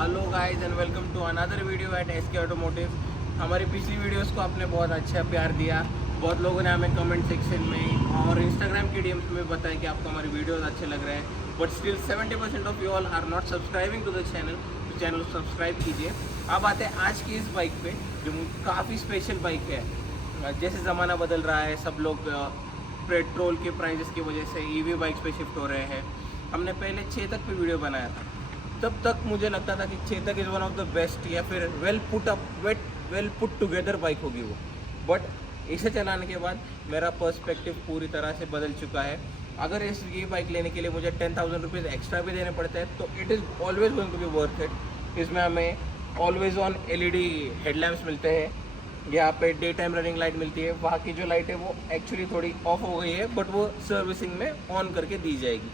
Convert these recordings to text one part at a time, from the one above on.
Hello guys and welcome to another video at SK Automotive. हमारी पिछली videos को आपने बहुत अच्छा प्यार दिया। बहुत लोगों ने हमें कमेंट सेक्शन में और इंस्टाग्राम के डीएम्स में बताया कि आपको हमारी वीडियोस अच्छे लग रहे हैं, but still 70% of you all are not subscribing to the channel. तो चैनल को सब्सक्राइब कीजिए। अब आते हैं आज की इस बाइक पे, जो काफ़ी स्पेशल बाइक है। जैसे ज़माना बदल रहा है, सब लोग पेट्रोल के प्राइजेस की वजह से ईवी बाइक्स पे शिफ्ट हो रहे हैं। हमने पहले चेतक पे वीडियो बनाया था, तब तक मुझे लगता था कि Chetak is one of the best या फिर वेल पुट टुगेदर बाइक होगी वो। बट इसे चलाने के बाद मेरा पर्सपेक्टिव पूरी तरह से बदल चुका है। अगर ये बाइक लेने के लिए मुझे 10,000 रुपीज़ एक्स्ट्रा भी देने पड़ते हैं तो it is always going to be worth it. इसमें हमें ऑलवेज ऑन LED हेडलैम्प्स मिलते हैं, यहाँ पे डे टाइम रनिंग लाइट मिलती है। वहाँ की जो लाइट है वो एक्चुअली थोड़ी ऑफ हो गई है, बट वो सर्विसिंग में ऑन करके दी जाएगी।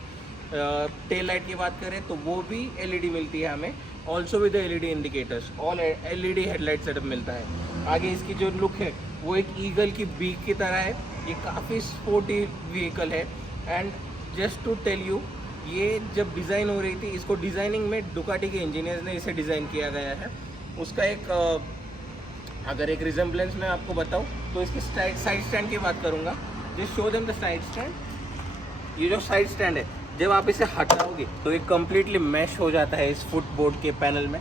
टेल लाइट की बात करें तो वो भी LED मिलती है हमें, also with LED indicators. All LED headlight setup मिलता है। आगे इसकी जो लुक है वो एक ईगल की बीक की तरह है। ये काफ़ी स्पोर्टी व्हीकल है। And just to tell you, ये जब डिज़ाइन हो रही थी, इसको डिज़ाइनिंग में डुकाटी के इंजीनियर्स ने इसे डिज़ाइन किया गया है। उसका एक अगर एक रिजेम्बलेंस मैं आपको बताऊँ तो इसकी साइड स्टैंड की बात करूँगा। Just show them the side stand. ये जो साइड स्टैंड है, जब आप इसे हटाओगे तो ये कम्प्लीटली मैश हो जाता है इस फुटबोर्ड के पैनल में।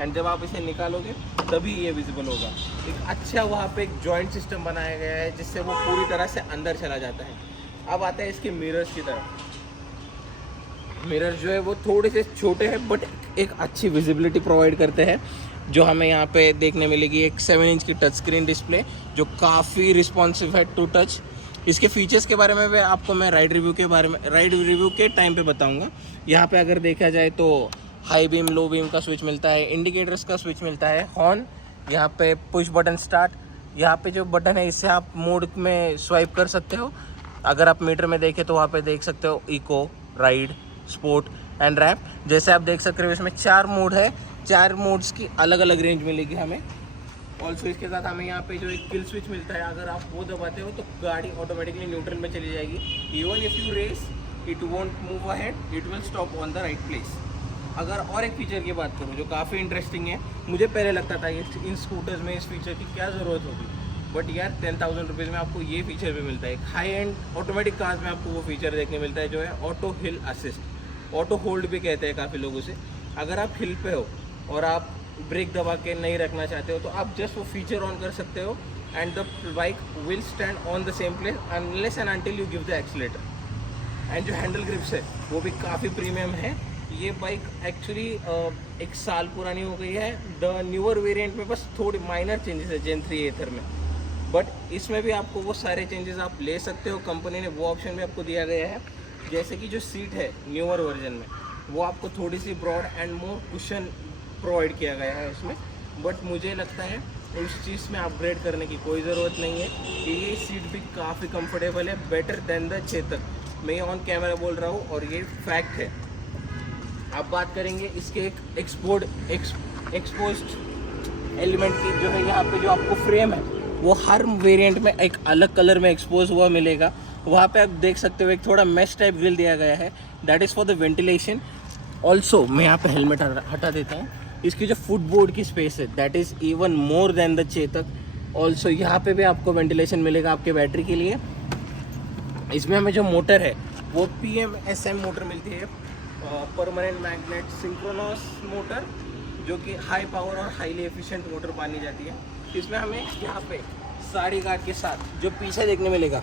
एंड जब आप इसे निकालोगे तभी ये विजिबल होगा। एक अच्छा वहाँ पे एक जॉइंट सिस्टम बनाया गया है जिससे वो पूरी तरह से अंदर चला जाता है। अब आता है इसके मिरर्स की तरफ। मिरर जो है वो थोड़े से छोटे हैं, बट एक अच्छी विजिबिलिटी प्रोवाइड करते हैं। जो हमें यहाँ पे देखने मिलेगी एक 7 इंच की टच स्क्रीन डिस्प्ले, जो काफ़ी रिस्पॉन्सिव है टू टच। इसके फीचर्स के बारे में भी आपको मैं राइड रिव्यू के टाइम पे बताऊंगा। यहाँ पे अगर देखा जाए तो हाई बीम, लो बीम का स्विच मिलता है, इंडिकेटर्स का स्विच मिलता है, हॉर्न, यहाँ पे पुश बटन स्टार्ट। यहाँ पे जो बटन है इससे आप मोड में स्वाइप कर सकते हो। अगर आप मीटर में देखें तो वहाँ पे देख सकते हो eco, ride, sport and warp. जैसे आप देख सकते हो इसमें 4 मोड है। 4 मोड्स की अलग अलग रेंज मिलेगी हमें। ऑल्सो इसके साथ हमें यहाँ पे जो एक किल स्विच मिलता है, अगर आप वो दबाते हो तो गाड़ी ऑटोमेटिकली न्यूट्रल में चली जाएगी। Even if you race it won't move ahead, it will stop on the right place. अगर और एक फीचर की बात करूँ जो काफ़ी इंटरेस्टिंग है, मुझे पहले लगता था ये इन स्कूटर्स में इस फीचर की क्या ज़रूरत होगी, बट यार 10,000 रुपीज़ में आपको ये फीचर भी मिलता है। एक हाई एंड ऑटोमेटिक कार्स में आपको वो फीचर देखने मिलता है जो है ऑटो हिल असिस्ट, ऑटो होल्ड भी कहते हैं काफ़ी लोग उसे। अगर आप हिल पे हो और आप ब्रेक दबा के नहीं रखना चाहते हो तो आप जस्ट वो फीचर ऑन कर सकते हो and the bike will stand on the same place unless and until you give the accelerator. And जो हैंडल ग्रिप्स है वो भी काफ़ी प्रीमियम है। ये बाइक एक्चुअली 1 साल पुरानी हो गई है। द न्यूअर वेरिएंट में बस थोड़ी माइनर चेंजेस है जेन 3 एथर में, बट इसमें भी आपको वो सारे चेंजेस आप ले सकते हो। कंपनी ने वो ऑप्शन भी आपको दिया गया है। जैसे कि जो सीट है न्यूअर वर्जन में वो आपको थोड़ी सी broad and more cushion provide किया गया है इसमें, बट मुझे लगता है उस चीज़ में अपग्रेड करने की कोई ज़रूरत नहीं है। ये सीट भी काफ़ी कंफर्टेबल है, बेटर देन द चेतक। मैं ऑन कैमरा बोल रहा हूँ और ये फैक्ट है। अब बात करेंगे इसके एक एक्सपोज्ड एलिमेंट की। जो है यहाँ पे जो आपको फ्रेम है वो हर वेरिएंट में एक अलग कलर में एक्सपोज हुआ मिलेगा। वहाँ पे आप देख सकते हो एक थोड़ा मैश टाइप ग्रिल दिया गया है, that is for the ventilation. Also मैं यहाँ पे हेलमेट हटा देता हूँ। इसकी जो फुटबोर्ड की स्पेस है that is even more than the Chetak. Also यहाँ पे भी आपको वेंटिलेशन मिलेगा आपके बैटरी के लिए। इसमें हमें जो मोटर है वो PMSM मोटर मिलती है, परमानेंट मैग्नेट सिंक्रोनस मोटर, जो कि हाई पावर और हाईली एफिशिएंट मोटर मानी जाती है। इसमें हमें यहाँ पे साड़ी गार्ड के साथ जो पीछे देखने मिलेगा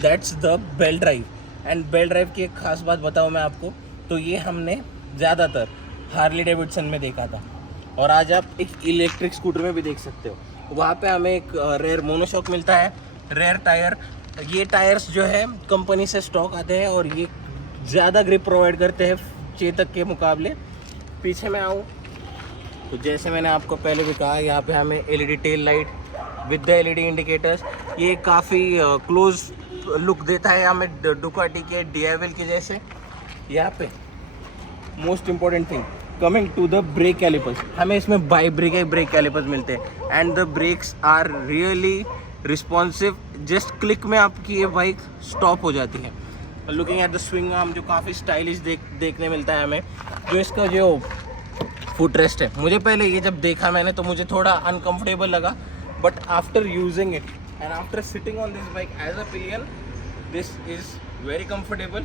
that's the belt drive. And belt drive की एक खास बात बताऊँ मैं आपको, तो ये हमने ज़्यादातर हार्ली डेविडसन में देखा था और आज आप एक इलेक्ट्रिक स्कूटर में भी देख सकते हो। वहाँ पे हमें एक रेयर मोनोशॉक मिलता है, रेयर टायर। ये टायर्स जो है कंपनी से स्टॉक आते हैं और ये ज़्यादा ग्रिप प्रोवाइड करते हैं चेतक के मुकाबले। पीछे मैं आऊँ तो जैसे मैंने आपको पहले भी कहा, यहाँ पे हमें LED tail light with the LED indicators, ये काफ़ी क्लोज लुक देता है हमें डुकाटी के DIY के जैसे। यहाँ पे most important thing coming to the brake calipers, हमें इसमें बाई ब्रेक कैलिपर्स मिलते हैं and the brakes are really responsive. Just click में आपकी ये बाइक स्टॉप हो जाती है। Looking at the swing arm जो काफ़ी स्टाइलिश देखने मिलता है हमें। जो इसका जो फुट रेस्ट है। मुझे पहले ये जब देखा मैंने तो मुझे थोड़ा अनकंफर्टेबल लगा, but after using it and after sitting on this bike as a pillion, this is very comfortable.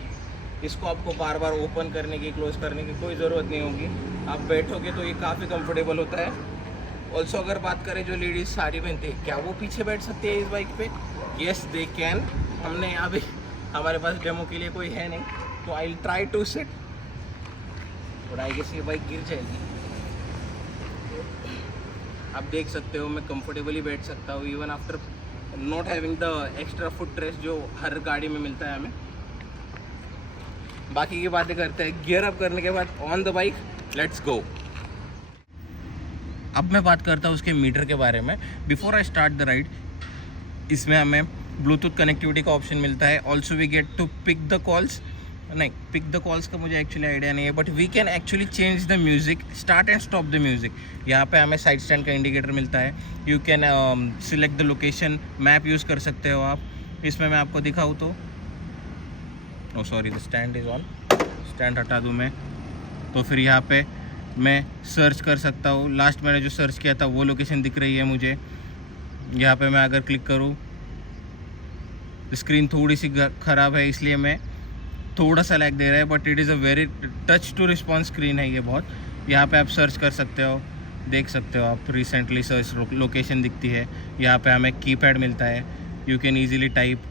इसको आपको बार बार ओपन करने की, क्लोज करने की कोई ज़रूरत नहीं होगी। आप बैठोगे तो ये काफ़ी कंफर्टेबल होता है। ऑल्सो अगर बात करें जो लेडीज़ साड़ी पहनती है, क्या वो पीछे बैठ सकती है इस बाइक पे? Yes they can. हमने अभी हमारे पास डेमो के लिए कोई है नहीं, तो I will try to sit, और आई गेस ये बाइक गिर जाएगी। आप देख सकते हो मैं कंफर्टेबली बैठ सकता हूँ even after not having the extra foot rest जो हर गाड़ी में मिलता है हमें। बाकी की बातें करते हैं गियर अप करने के बाद on the bike, let's go. अब मैं बात करता हूँ उसके मीटर के बारे में। Before I start the ride, इसमें हमें ब्लूटूथ कनेक्टिविटी का ऑप्शन मिलता है। Also we get to pick the calls, नहीं पिक द कॉल्स का मुझे एक्चुअली आइडिया नहीं है, but we can actually change the music, start and stop the music. यहाँ पे हमें साइड स्टैंड का इंडिकेटर मिलता है। You can select the location, map use कर सकते हो आप। इसमें मैं आपको दिखाऊँ तो, oh sorry the stand is on, stand हटा दूँ मैं तो फिर यहाँ पे मैं सर्च कर सकता हूँ। लास्ट मैंने जो सर्च किया था वो लोकेशन दिख रही है मुझे। यहाँ पे मैं अगर क्लिक करूँ, स्क्रीन थोड़ी सी ख़राब है इसलिए मैं थोड़ा सा लैग दे रहा है, but it is a very touch to response screen है ये बहुत। यहाँ पे आप सर्च कर सकते हो, देख सकते हो आप रिसेंटली सर्च लोकेशन दिखती है। यहाँ पे हमें कीपैड मिलता है, यू कैन ईजिली टाइप।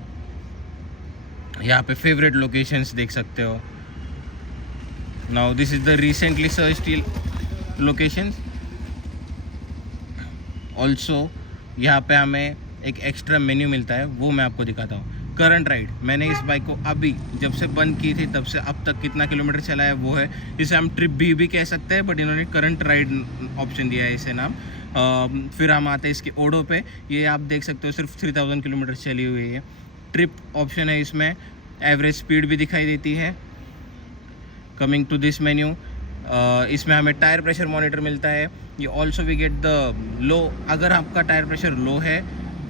यहाँ पे फेवरेट लोकेशंस देख सकते हो। Now this is the recently searched locations. Also यहाँ पे हमें एक एक्स्ट्रा मेन्यू मिलता है, वो मैं आपको दिखाता हूँ। करंट राइड, मैंने इस बाइक को अभी जब से बंद की थी तब से अब तक कितना किलोमीटर चला है वो है। इसे हम ट्रिप भी कह सकते हैं, बट इन्होंने करंट राइड ऑप्शन दिया है इसे नाम। फिर हम आते हैं इसके ओडो पे, ये आप देख सकते हो सिर्फ 3000 किलोमीटर चली हुई है। ट्रिप ऑप्शन है इसमें, एवरेज स्पीड भी दिखाई देती है। कमिंग टू दिस मेन्यू, इसमें हमें टायर प्रेशर मॉनिटर मिलता है। ये also we get the low, अगर आपका टायर प्रेशर लो है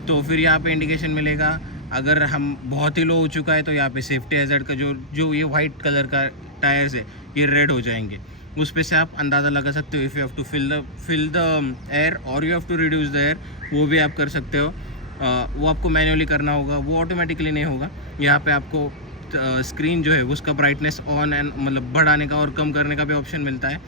तो फिर यहाँ पे इंडिकेशन मिलेगा। अगर हम बहुत ही लो हो चुका है तो यहाँ पे सेफ्टी हैज़र्ड का जो ये वाइट कलर का टायर्स है ये रेड हो जाएंगे। उस पे से आप अंदाज़ा लगा सकते हो if you have to fill the air और you have to reduce the air, वो भी आप कर सकते हो। वो आपको मैन्युअली करना होगा, वो ऑटोमेटिकली नहीं होगा। यहाँ पे आपको स्क्रीन जो है उसका ब्राइटनेस ऑन एंड मतलब बढ़ाने का और कम करने का भी ऑप्शन मिलता है।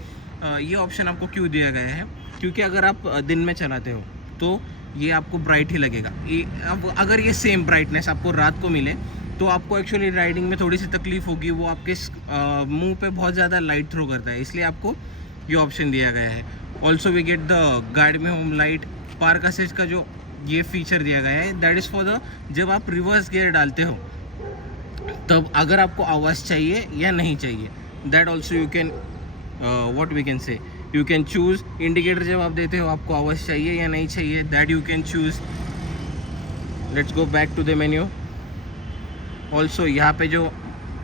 ये ऑप्शन आपको क्यों दिया गया है, क्योंकि अगर आप दिन में चलाते हो तो ये आपको ब्राइट ही लगेगा। ये अब अगर ये सेम ब्राइटनेस आपको रात को मिले तो आपको एक्चुअली राइडिंग में थोड़ी सी तकलीफ होगी, वो आपके मुंह पे बहुत ज़्यादा लाइट थ्रो करता है, इसलिए आपको ये ऑप्शन दिया गया है। Also we get the guide me home light, park assist का जो ये फीचर दिया गया है दैट इज़ फॉर द जब आप रिवर्स गियर डालते हो तब अगर आपको आवाज़ चाहिए या नहीं चाहिए, that also you can what we can say you can choose. Indicator जब आप देते हो आपको आवाज़ चाहिए या नहीं चाहिए, that you can choose. Let's go back to the menu. Also यहाँ पे जो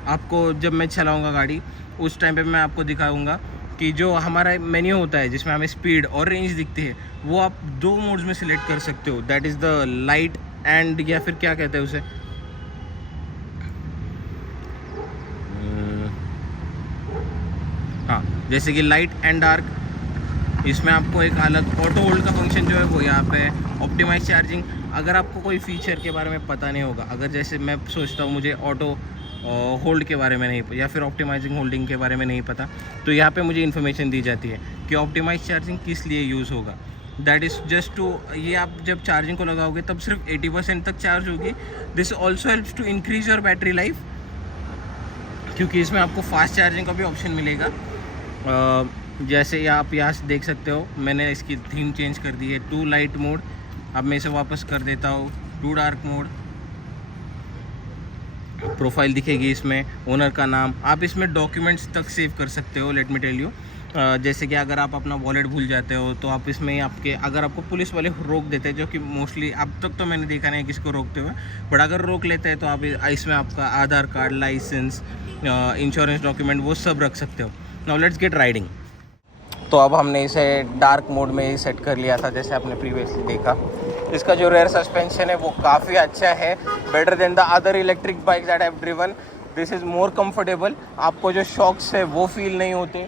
आपको जब मैं चलाऊँगा गाड़ी उस टाइम पे मैं आपको दिखाऊँगा कि जो हमारा मेन्यू होता है जिसमें हमें स्पीड और रेंज दिखती है वो आप 2 मोड्स में सिलेक्ट कर सकते हो, that is the light and या फिर क्या कहते हैं उसे, हाँ जैसे कि लाइट एंड डार्क। इसमें आपको एक अलग ऑटो होल्ड का फंक्शन जो है वो यहाँ पे है। ऑप्टिमाइज चार्जिंग, अगर आपको कोई फीचर के बारे में पता नहीं होगा, अगर जैसे मैं सोचता हूँ मुझे ऑटो होल्ड के बारे में नहीं या फिर ऑप्टिमाइजिंग होल्डिंग के बारे में नहीं पता, तो यहाँ पे मुझे इन्फॉर्मेशन दी जाती है कि ऑप्टिमाइज चार्जिंग किस लिए यूज़ होगा। दैट इज़ जस्ट टू, ये आप जब चार्जिंग को लगाओगे तब सिर्फ 80% तक चार्ज होगी। This also helps to increase your battery life, क्योंकि इसमें आपको फास्ट चार्जिंग का भी ऑप्शन मिलेगा। जैसे आप यहाँ से देख सकते हो मैंने इसकी थीम चेंज कर दी है, 2 लाइट मोड। अब मैं इसे वापस कर देता हूँ 2 डार्क मोड। प्रोफाइल दिखेगी इसमें, ओनर का नाम, आप इसमें डॉक्यूमेंट्स तक सेव कर सकते हो। लेट मी टेल यू, जैसे कि अगर आप अपना वॉलेट भूल जाते हो तो आप इसमें आपके, अगर आपको पुलिस वाले रोक देते हैं, जो कि मोस्टली अब तक तो मैंने देखा नहीं किसको रोकते हुए, बट अगर रोक लेते हैं तो आप इसमें आपका आधार कार्ड, लाइसेंस, इंश्योरेंस डॉक्यूमेंट वो सब रख सकते हो। Now let's get riding. तो अब हमने इसे डार्क मोड में ही सेट कर लिया था जैसे आपने प्रीवियसली देखा। इसका जो रेयर सस्पेंशन है वो काफ़ी अच्छा है, better than the other electric bike that I have driven. This is more comfortable, आपको जो शॉक्स है वो फील नहीं होते।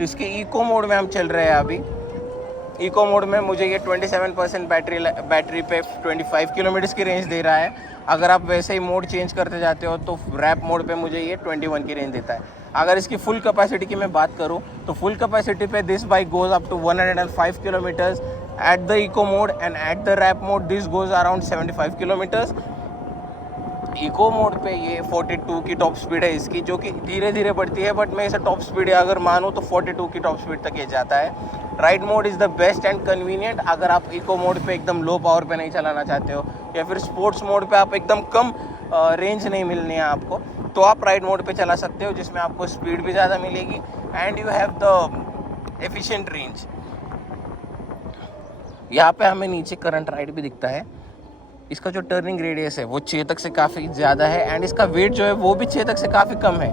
इसके इको मोड में हम चल रहे हैं अभी। इको मोड में मुझे ये 27% बैटरी पे 25 किलोमीटर्स की रेंज दे रहा है। अगर आप वैसे ही मोड चेंज करते जाते हो तो रैप मोड पे मुझे ये 21 की रेंज देता है। अगर इसकी फुल कैपेसिटी की मैं बात करूँ तो फुल कैपेसिटी पे this bike goes up to 105 kilometres at the eco mode, and at the warp mode this goes around 75 kilometres. Eco mode पे ये 42 की टॉप स्पीड है इसकी, जो कि धीरे धीरे बढ़ती है, बट मैं इसे टॉप स्पीड अगर मानूँ तो 42 की टॉप स्पीड तक ये जाता है। Ride mode is the best and convenient अगर आप इको मोड पे एकदम लो पावर पे नहीं चलाना चाहते हो, या फिर स्पोर्ट्स मोड पे आप एकदम कम रेंज नहीं मिलनी है आपको, तो आप राइड मोड पे चला सकते हो, जिसमें आपको स्पीड भी ज़्यादा मिलेगी and you have the efficient range. यहाँ पे हमें नीचे करंट राइड भी दिखता है। इसका जो टर्निंग रेडियस है वो चेतक से काफ़ी ज़्यादा है एंड इसका वेट जो है वो भी चेतक से काफ़ी कम है।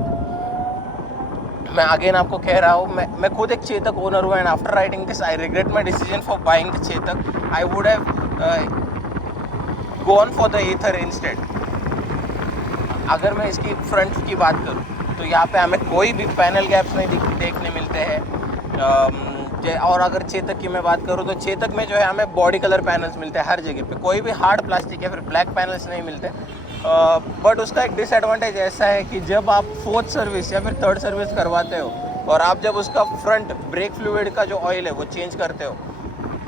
मैं अगेन आपको कह रहा हूँ, मैं खुद एक चेतक ओनर हूँ and after riding this I regret my decision for buying the Chetak. I would have gone for the Ather instead. अगर मैं इसकी फ्रंट की बात करूँ तो यहाँ पे हमें कोई भी पैनल गैप्स नहीं देखने मिलते हैं। और अगर चेतक की मैं बात करूँ तो चेतक में जो है हमें बॉडी कलर पैनल्स मिलते हैं हर जगह पे, कोई भी हार्ड प्लास्टिक या फिर ब्लैक पैनल्स नहीं मिलते। बट उसका एक डिसएडवांटेज ऐसा है कि जब आप 4th सर्विस या फिर 3rd सर्विस करवाते हो और आप जब उसका फ्रंट ब्रेक फ्लूइड का जो ऑयल है वो चेंज करते हो,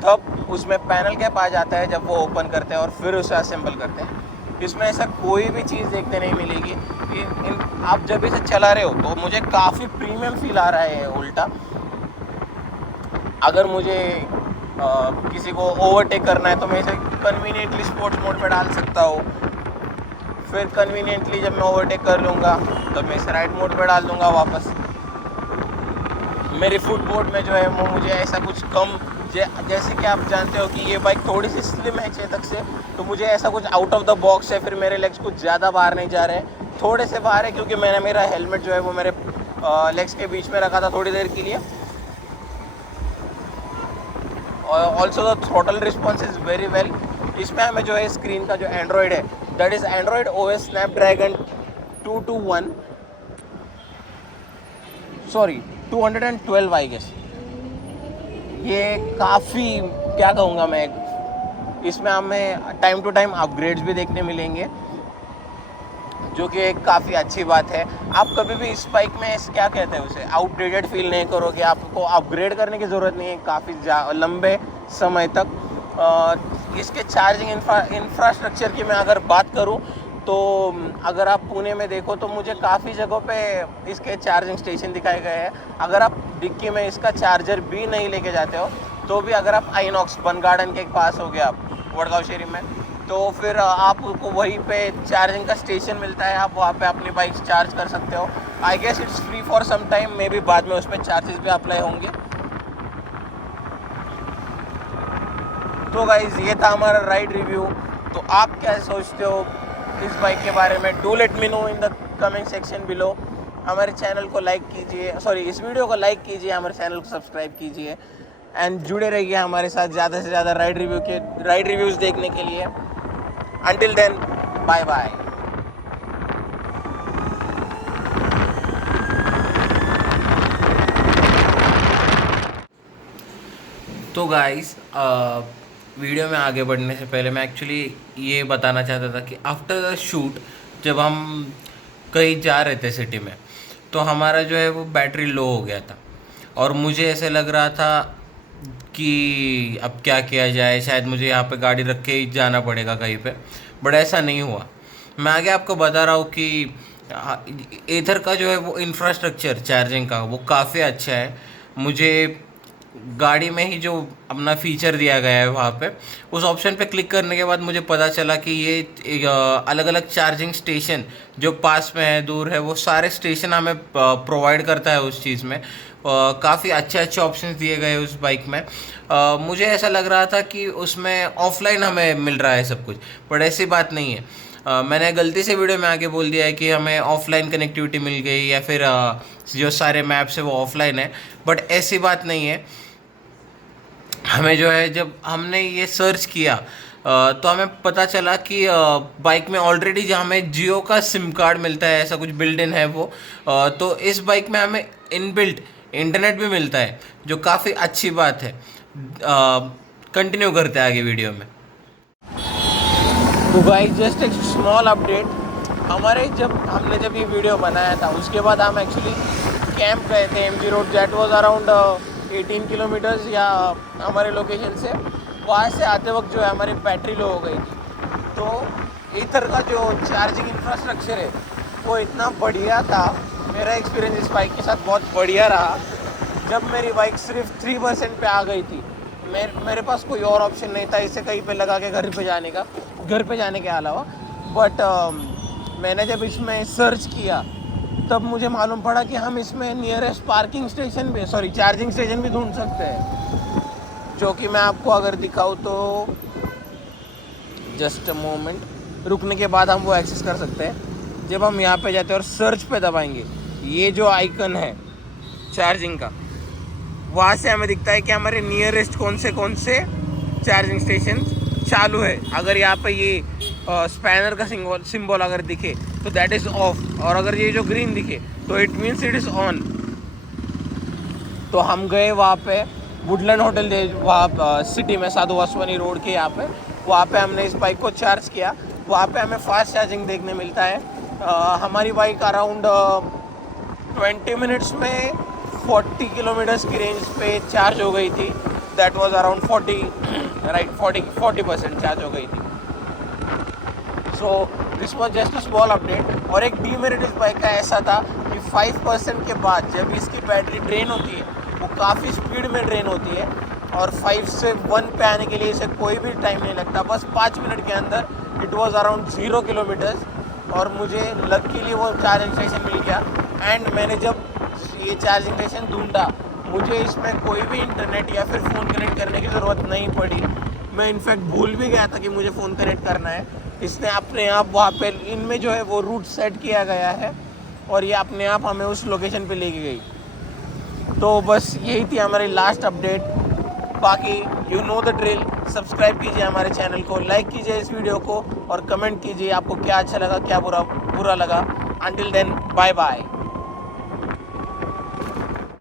तब उसमें पैनल गैप आ जाता है जब वो ओपन करते हैं और फिर उसे असेंबल करते हैं। इसमें ऐसा कोई भी चीज़ देखने नहीं मिलेगी। आप जब इसे चला रहे हो तो मुझे काफ़ी प्रीमियम फील आ रहा है उल्टा। अगर मुझे किसी को ओवरटेक करना है तो मैं इसे कन्वीनियंटली स्पोर्ट्स मोड पे डाल सकता हूँ, फिर कन्वीनियंटली जब मैं ओवरटेक कर लूँगा तो मैं इसे राइड मोड पे डाल दूँगा वापस। मेरी फुट बोर्ड में जो है वो मुझे ऐसा कुछ कम, जैसे कि आप जानते हो कि ये बाइक थोड़ी सी स्लिम है चेतक से, तो मुझे ऐसा कुछ आउट ऑफ द बॉक्स है, फिर मेरे लेग्स कुछ ज़्यादा बाहर नहीं जा रहे हैं, थोड़े से बाहर है क्योंकि मैंने मेरा हेलमेट जो है वो मेरे लेग्स के बीच में रखा था थोड़ी देर के लिए। Also the throttle response is very well. इसमें हमें जो है स्क्रीन का जो एंड्रॉयड है that is Android OS Snapdragon 212 I guess. ये काफ़ी, क्या कहूँगा मैं, इसमें हमें टाइम टू टाइम अपग्रेड्स भी देखने मिलेंगे, जो कि एक काफ़ी अच्छी बात है। आप कभी भी इस बाइक में क्या कहते हैं उसे आउटडेटेड फील नहीं करोगे, आपको अपग्रेड करने की ज़रूरत नहीं है काफ़ी लंबे समय तक। इसके चार्जिंग इंफ्रास्ट्रक्चर की मैं अगर बात करूं तो अगर आप पुणे में देखो तो मुझे काफ़ी जगहों पे इसके चार्जिंग स्टेशन दिखाए गए हैं। अगर आप डिक्की में इसका चार्जर भी नहीं लेके जाते हो तो भी अगर आप आइनॉक्स बन गार्डन के पास हो गया आप वडगांव शहरी में, तो फिर आपको वहीं पे चार्जिंग का स्टेशन मिलता है, आप वहाँ पे अपनी बाइक चार्ज कर सकते हो। I guess it's free for some time, maybe बाद में उस पर चार्जेस भी अप्लाई होंगे। तो गाइज ये था हमारा राइड रिव्यू। तो आप क्या सोचते हो इस बाइक के बारे में? Do let me know in the comment section below. हमारे चैनल को लाइक कीजिए, इस वीडियो को लाइक कीजिए, हमारे चैनल को सब्सक्राइब कीजिए एंड जुड़े रहिए हमारे साथ ज़्यादा से ज़्यादा राइड रिव्यूज़ देखने के लिए। Until then, bye bye. तो गाइस, वीडियो में आगे बढ़ने से पहले मैं एक्चुअली ये बताना चाहता था कि आफ्टर द शूट जब हम कहीं जा रहे थे सिटी में, तो हमारा जो है वो बैटरी लो हो गया था और मुझे ऐसे लग रहा था कि अब क्या किया जाए, शायद मुझे यहाँ पे गाड़ी रख के ही जाना पड़ेगा कहीं पे, बट ऐसा नहीं हुआ। मैं आगे आपको बता रहा हूँ कि एथर का जो है वो इंफ्रास्ट्रक्चर चार्जिंग का वो काफ़ी अच्छा है। मुझे गाड़ी में ही जो अपना फीचर दिया गया है वहाँ पे उस ऑप्शन पे क्लिक करने के बाद मुझे पता चला कि ये अलग अलग चार्जिंग स्टेशन जो पास में है, दूर है, वो सारे स्टेशन हमें प्रोवाइड करता है उस चीज़ में। काफ़ी अच्छे अच्छे ऑप्शंस दिए गए उस बाइक में। मुझे ऐसा लग रहा था कि उसमें ऑफलाइन हमें मिल रहा है सब कुछ, बट ऐसी बात नहीं है। मैंने गलती से वीडियो में आके बोल दिया है कि हमें ऑफलाइन कनेक्टिविटी मिल गई या फिर जो सारे मैप्स है वो ऑफलाइन है, बट ऐसी बात नहीं है। हमें जो है जब हमने ये सर्च किया तो हमें पता चला कि बाइक में ऑलरेडी जहाँ हमें जियो का सिम कार्ड मिलता है, ऐसा कुछ बिल्ड इन है वो। तो इस बाइक में हमें इनबिल्ट इंटरनेट भी मिलता है, जो काफ़ी अच्छी बात है। कंटिन्यू करते हैं आगे वीडियो में। तो गाइस जस्ट एक स्मॉल अपडेट, हमने जब ये वीडियो बनाया था उसके बाद हम एक्चुअली कैंप गए थे MG road. That was around 18 kilometres या हमारे लोकेशन से। वहाँ से आते वक्त जो है हमारी बैटरी लो हो गई थी। तो ईथर का जो चार्जिंग इंफ्रास्ट्रक्चर है वो इतना बढ़िया था। मेरा एक्सपीरियंस इस बाइक के साथ बहुत बढ़िया रहा। जब मेरी बाइक सिर्फ 3% पे आ गई थी, मेरे पास कोई और ऑप्शन नहीं था इसे कहीं पे लगा के घर पे जाने के अलावा। बट मैंने जब इसमें सर्च किया तब मुझे मालूम पड़ा कि हम इसमें नियरेस्ट चार्जिंग स्टेशन भी ढूंढ सकते हैं, जो कि मैं आपको अगर दिखाऊँ तो जस्ट अ मोमेंट, रुकने के बाद हम वो एक्सेस कर सकते हैं। जब हम यहाँ पे जाते हैं और सर्च पे दबाएंगे, ये जो आइकन है चार्जिंग का, वहाँ से हमें दिखता है कि हमारे नियरेस्ट कौन से चार्जिंग स्टेशन चालू है। अगर यहाँ पे ये स्पैनर का सिंबल अगर दिखे तो दैट इज़ ऑफ, और अगर ये जो ग्रीन दिखे तो it means it is on. तो हम गए वहाँ पे वुडलैंड होटल वहाँ सिटी में, साधु वासवानी रोड के यहाँ पे। वहाँ पे हमने इस बाइक को चार्ज किया। वहाँ पे हमें फास्ट चार्जिंग देखने मिलता है। हमारी बाइक अराउंड 20 मिनट्स में 40 किलोमीटर्स की रेंज पे चार्ज हो गई थी। दैट वाज अराउंड 40% चार्ज हो गई थी। So this was just a small update. और एक डीमेरिट इस बाइक का ऐसा था कि 5% के बाद जब इसकी बैटरी ड्रेन होती है वो काफ़ी स्पीड में ड्रेन होती है, और 5 से 1 पे आने के लिए इसे कोई भी टाइम नहीं लगता। बस 5 मिनट के अंदर इट वाज अराउंड 0 किलोमीटर्स, और मुझे लकीली वो चार्जिंग स्टेशन मिल गया। एंड मैंने जब ये चार्जिंग स्टेशन ढूंढा, मुझे इसमें कोई भी इंटरनेट या फिर फ़ोन कनेक्ट करने की ज़रूरत नहीं पड़ी। मैं इनफैक्ट भूल भी गया था कि मुझे फ़ोन कनेक्ट करना है। इसने अपने आप वहाँ पे इनमें जो है वो रूट सेट किया गया है, और ये अपने आप हमें उस लोकेशन पे लेके गई। तो बस यही थी हमारी लास्ट अपडेट। बाकी you know the drill. Subscribe कीजिए हमारे चैनल को, लाइक कीजिए इस वीडियो को, और कमेंट कीजिए आपको क्या अच्छा लगा क्या बुरा लगा। Until then bye bye.